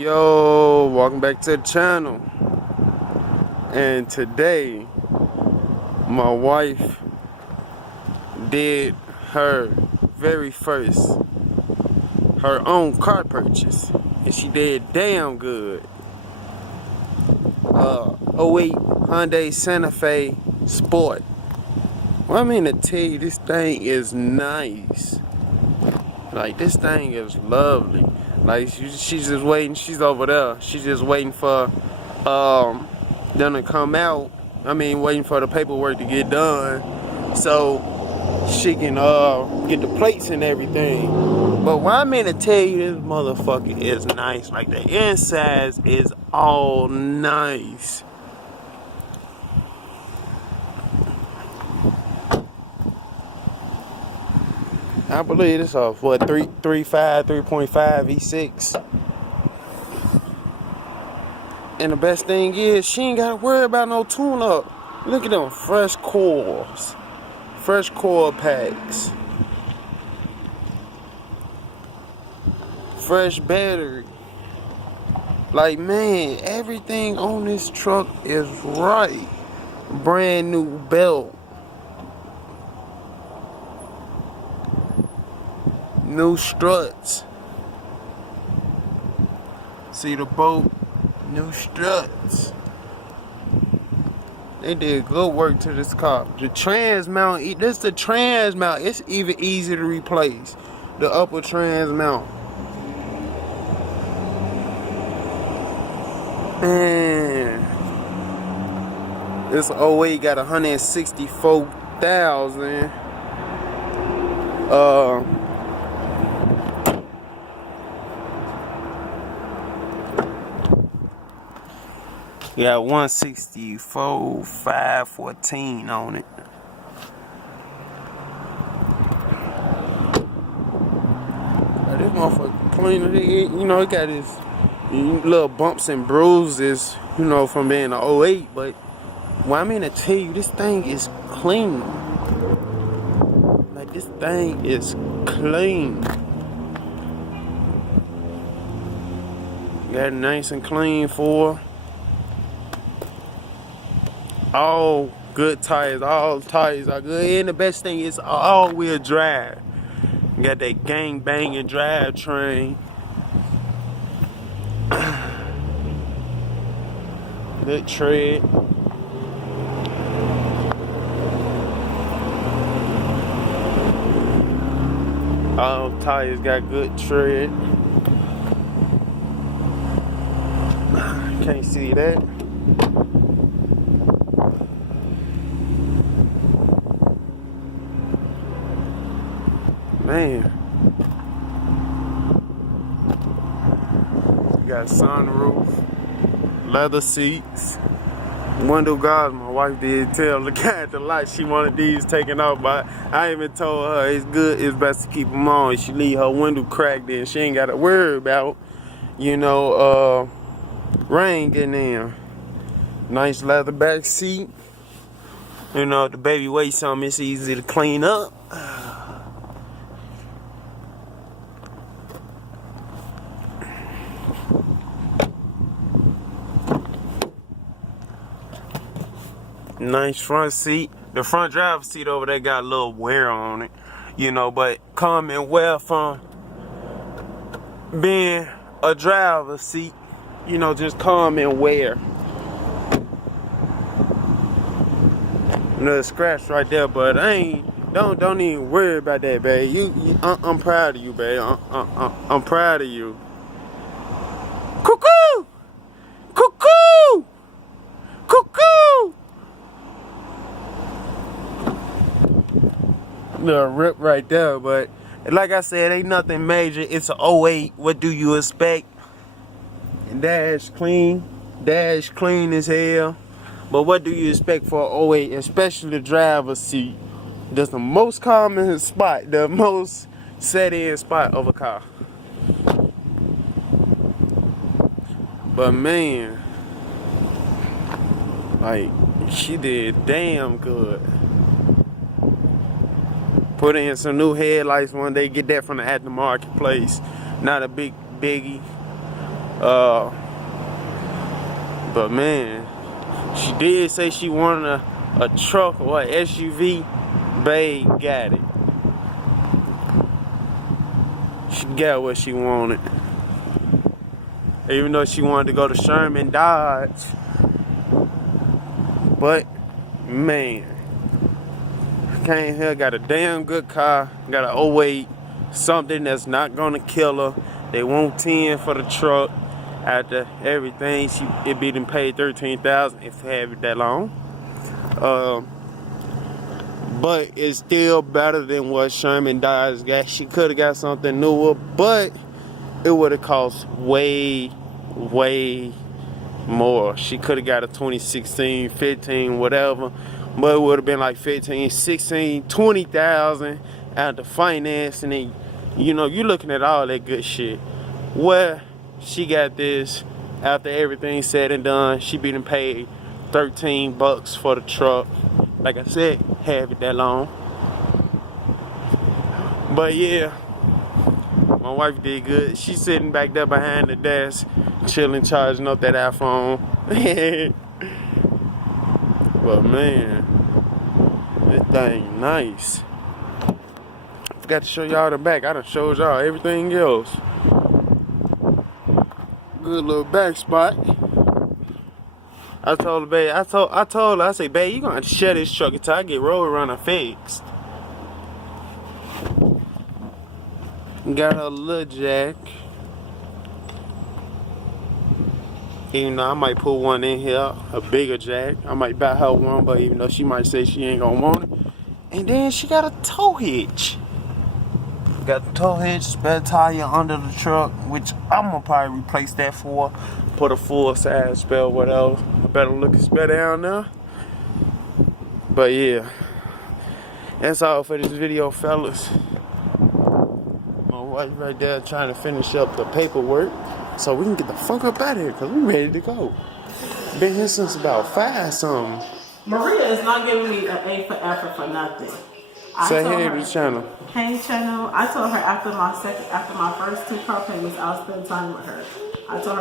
Yo, welcome back to the channel. And today my wife did her very first her own car purchase, and she did damn good. 08 Hyundai Santa Fe Sport. Well, I mean to tell you, this thing is nice. Like, this thing is lovely. Like, she's just waiting. She's over there. She's just waiting for them to come out. I mean, waiting for the paperwork to get done so she can get the plates and everything. But what I mean to tell you, this motherfucker is nice. Like, the inside is all nice. I believe this off what 3.5 V6. And the best thing is, she ain't gotta worry about no tune-up. Look at them fresh coils. Fresh coil packs. Fresh battery. Like, man, everything on this truck is right. Brand new belt. New struts. See the boat? New struts. They did good work to this car. The trans mount, this the trans mount. It's even easy to replace. The upper trans mount. Man. This 08 got 164,000. You got 164,514 on it. This motherfucker clean. You know, it got his little bumps and bruises, you know, from being an 08. But what I mean to tell you, this thing is clean. Like, this thing is clean. Got it nice and clean for. All good tires, all tires are good. And the best thing is all-wheel drive. You got that gang banging drive train. Good tread. All tires got good tread. Can't see that. Man, you got sunroof, leather seats, window guards. My wife did tell the guy at the lot she wanted these taken off, but I even told her it's good, it's best to keep them on. She leave her window cracked in. She ain't got to worry about, you know, rain getting in. Nice leather back seat. You know, if the baby weighs something, it's easy to clean up. Nice front seat. The front driver's seat over there got a little wear on it, you know, but coming well from being a driver's seat, you know, just calm and wear. Another scratch right there, but I ain't. Don't even worry about that, babe. I'm proud of you, babe. I'm proud of you. Cuckoo, cuckoo, cuckoo. Little rip right there, but like I said, ain't nothing major. It's an 08. What do you expect? Dash clean as hell. But what do you expect for an 08, especially the driver's seat? That's the most common spot, the most set-in spot of a car. But man, like, she did damn good. Put in some new headlights one day, get that from the aftermarket place. Not a biggie. But man, she did say she wanted a truck or a SUV. Babe got it. She got what she wanted. Even though she wanted to go to Sherman Dodge. But man, came here, got a damn good car, got an 08, something that's not gonna kill her. They want 10 for the truck. After everything, it be done paid $13,000 if have it that long. But it's still better than what Sherman Dodge got. She could have got something newer, but it would have cost way more. She could have got a 2016, 15, whatever, but it would have been like 15, 16, 20,000 after financing it. You know, you're looking at all that good shit. Where she got this, after everything said and done, she been paid $13 for the truck. Like I said, have it that long. But yeah, my wife did good. She's sitting back there behind the desk, chilling, charging up that iPhone. But man, this thing nice. Forgot to show y'all the back. I done showed y'all everything else. Good little back spot. I told her, babe, I told her, I said, babe, you gonna have to share this truck until I get road runner fixed. Got her little jack. Even though I might put one in here, a bigger jack. I might buy her one, but even though she might say she ain't gonna want it. And then she got a tow hitch. Got the tow hitch, spare tire under the truck, which I'm gonna probably replace that for. Put a full size spare, whatever. Better look spare down there. But yeah, that's all for this video, fellas. My wife right there trying to finish up the paperwork so we can get the fuck up out of here, because we ready to go. Been here since about 5 something. Maria is not giving me an A for effort for nothing. Say hey to the channel. Hey channel. I told her after my first 2 car payments, I'll spend time with her. I told her